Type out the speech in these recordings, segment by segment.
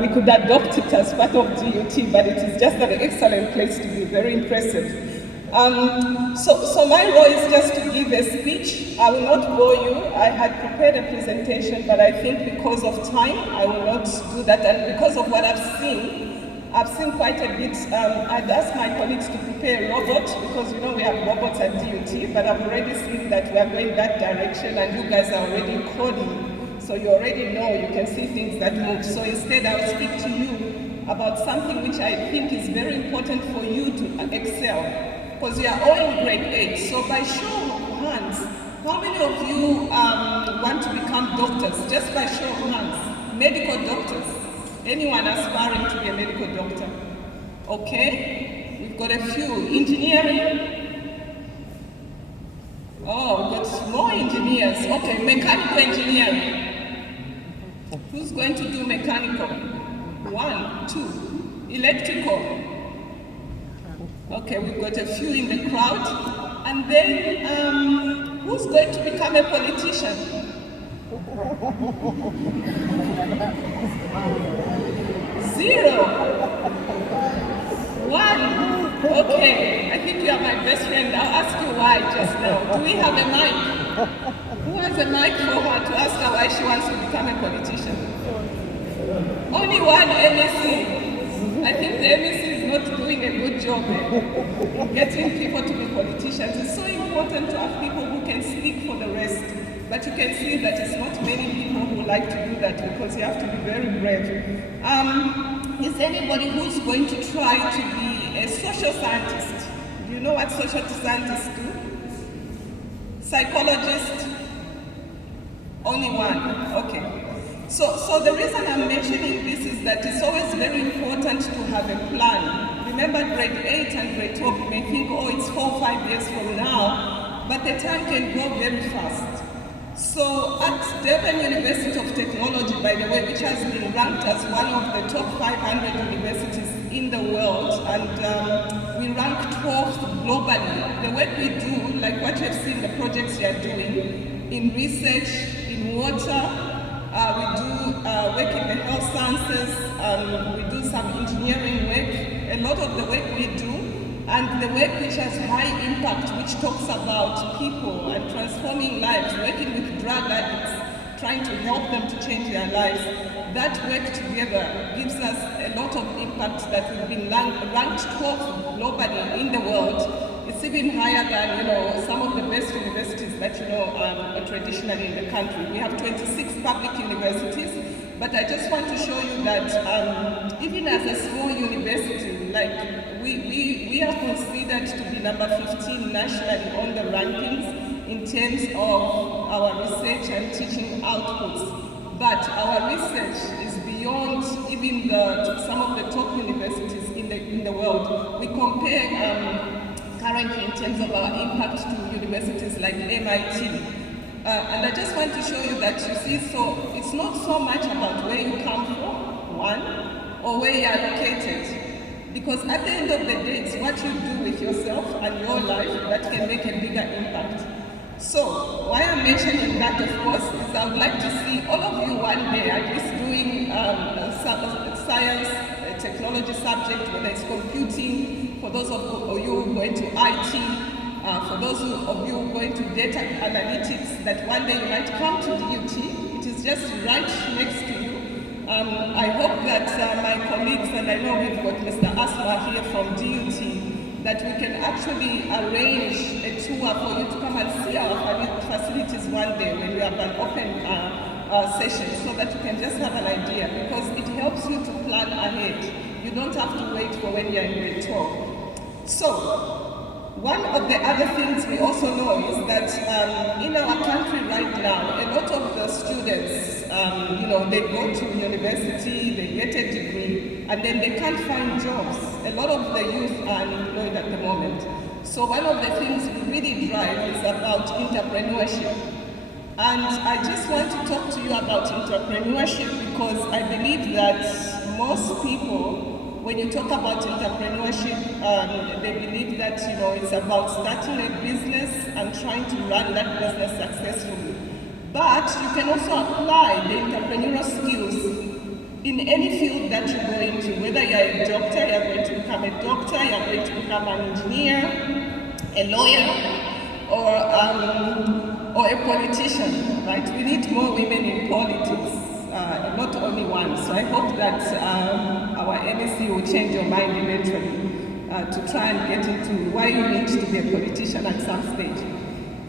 we could adopt it as part of DUT, but it is just an excellent place to be, very impressive. So my role is just to give a speech. I will not bore you. I had prepared a presentation, but I think because of time, I will not do that. And because of what I've seen quite a bit. I'd asked my colleagues to prepare a robot, because you know we have robots at DUT, but I've already seen that we are going that direction, and you guys are already coding. So you already know, you can see things that move. So instead, I'll speak to you about something which I think is very important for you to excel. Because you are all in grade 8, so by show of hands, how many of you want to become doctors? Just by show of hands, medical doctors. Anyone aspiring to be a medical doctor? Okay, we've got a few. Engineering? Oh, we've got more engineers. Okay, mechanical engineering. Who's going to do mechanical? 1, 2. Electrical? Okay, we've got a few in the crowd. And then, who's going to become a politician? 0. 1. Okay, I think you are my best friend. I'll ask you why just now. Do we have a mic? Who has a mic for her to ask her why she wants to become a politician? Only one MEC. I think the MEC is not doing a good job in getting people to be politicians. It's so important to have people who can speak for the rest. But you can see that it's not many people who like to do that, because you have to be very brave. Is anybody who's going to try to be a social scientist? Do you know what social scientists do? Psychologist? Only one, okay. So the reason I'm mentioning this is that it's always very important to have a plan. Remember, grade 8 and grade 12, you may think, oh, it's 4 or 5 years from now, but the time can go very fast. So at Durban University of Technology, by the way, which has been ranked as one of the top 500 universities in the world, and we rank 12th globally. The work we do, like what you have seen, the projects you are doing in research, in water, we do work in the health sciences, we do some engineering work, a lot of the work we do, and the work which has high impact, which talks about people and transforming lives, working with drug addicts, trying to help them to change their lives. That work together gives us a lot of impact that we've been ranked 12th globally in the world. It's even higher than, you know, some of the best universities that, you know, are traditionally in the country. We have 26 public universities, but I just want to show you that even as a small university, like we are considered to be number 15 nationally on the rankings in terms of our research and teaching outputs. But our research is beyond even some of the top universities in the world. We compare currently in terms of our impact to universities like MIT. And I just want to show you that, you see, so it's not so much about where you come from, one, or where you are located. Because at the end of the day, it's what you do with yourself and your life that can make a bigger impact. So, why I'm mentioning that, of course, is I would like to see all of you one day at least doing science, technology subject, whether it's computing, for those of you who are going to IT, for those of you who are going to data analytics, that one day you might come to DUT. It is just right next to you. I hope that my colleagues, and I know we've got Mr. Asma here from DUT, that we can actually arrange a tour for you to come and see our facilities one day when we have an open session, so that you can just have an idea, because it helps you to plan ahead. You don't have to wait for when you're in grade 12. So, one of the other things we also know is that in our country right now, a lot of the students, you know, they go to university, they get a degree, and then they can't find jobs. A lot of the youth are unemployed at the moment. So one of the things we really drive is about entrepreneurship. And I just want to talk to you about entrepreneurship, because I believe that most people, when you talk about entrepreneurship, they believe that, you know, it's about starting a business and trying to run that business successfully. But you can also apply the entrepreneurial skills in any field that you go into, whether you're a doctor, you're going to become a doctor, you're going to become an engineer, a lawyer, or a politician, right? We need more women in politics, not only one. So I hope that our NSC will change your mind eventually to try and get into why you need to be a politician at some stage.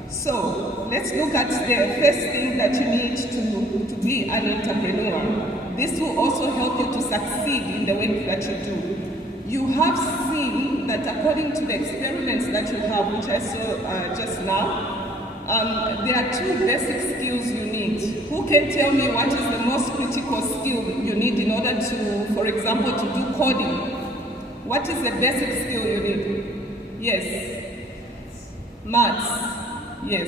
So let's look at the first thing that you need to be an entrepreneur. This will also help you to succeed in the work that you do. You have seen that according to the experiments that you have, which I saw just now, there are 2 basic skills you need. Who can tell me what is the most critical skill you need in order to, for example, to do coding? What is the basic skill you need? Yes. Maths. Yes.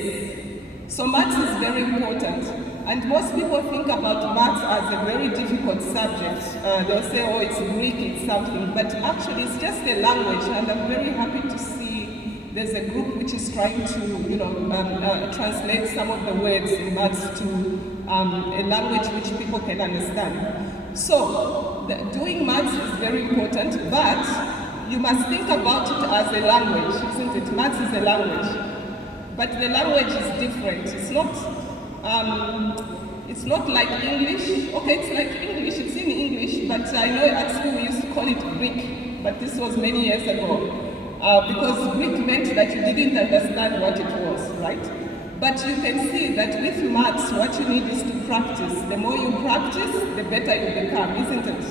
So maths is very important. And most people think about maths as a very difficult subject. They'll say, oh, it's Greek, it's something. But actually, it's just a language. And I'm very happy to see there's a group which is trying to, translate some of the words in maths to a language which people can understand. So, doing maths is very important, but you must think about it as a language, isn't it? Maths is a language. But the language is different. It's not like English. Okay, it's like English, it's in English, but I know at school we used to call it Greek, but this was many years ago. Because Greek meant that you didn't understand what it was, right? But you can see that with maths, what you need is to practice. The more you practice, the better you become, isn't it?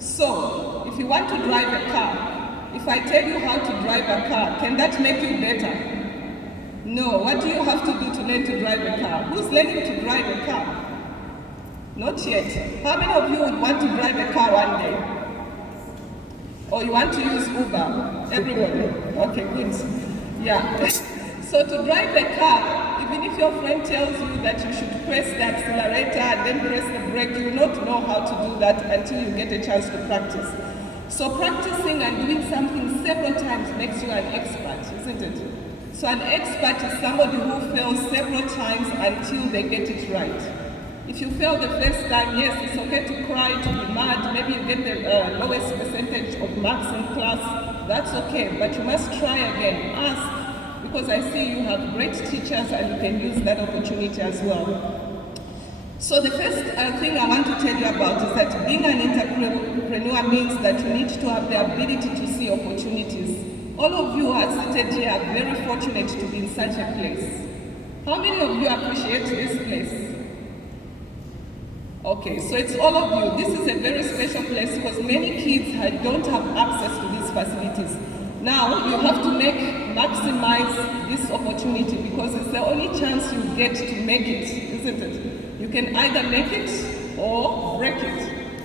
So, if you want to drive a car, if I tell you how to drive a car, can that make you better? No. What do you have to do to learn to drive a car? Who's learning to drive a car? Not yet. How many of you would want to drive a car one day? Or you want to use Uber? Everybody? Okay, good. Yeah. So to drive a car, even if your friend tells you that you should press the accelerator and then press the brake, you will not know how to do that until you get a chance to practice. So practicing and doing something several times makes you an expert, isn't it? So an expert is somebody who fails several times until they get it right. If you fail the first time, yes, it's okay to cry, to be mad, maybe you get the lowest percentage of marks in class, that's okay, but you must try again, ask, because I see you have great teachers and you can use that opportunity as well. So the first thing I want to tell you about is that being an entrepreneur means that you need to have the ability to see opportunities. All of you who are seated here are very fortunate to be in such a place. How many of you appreciate this place? Okay, so it's all of you. This is a very special place because many kids don't have access to these facilities. Now, you have to maximize this opportunity because it's the only chance you get to make it, isn't it? You can either make it or break it.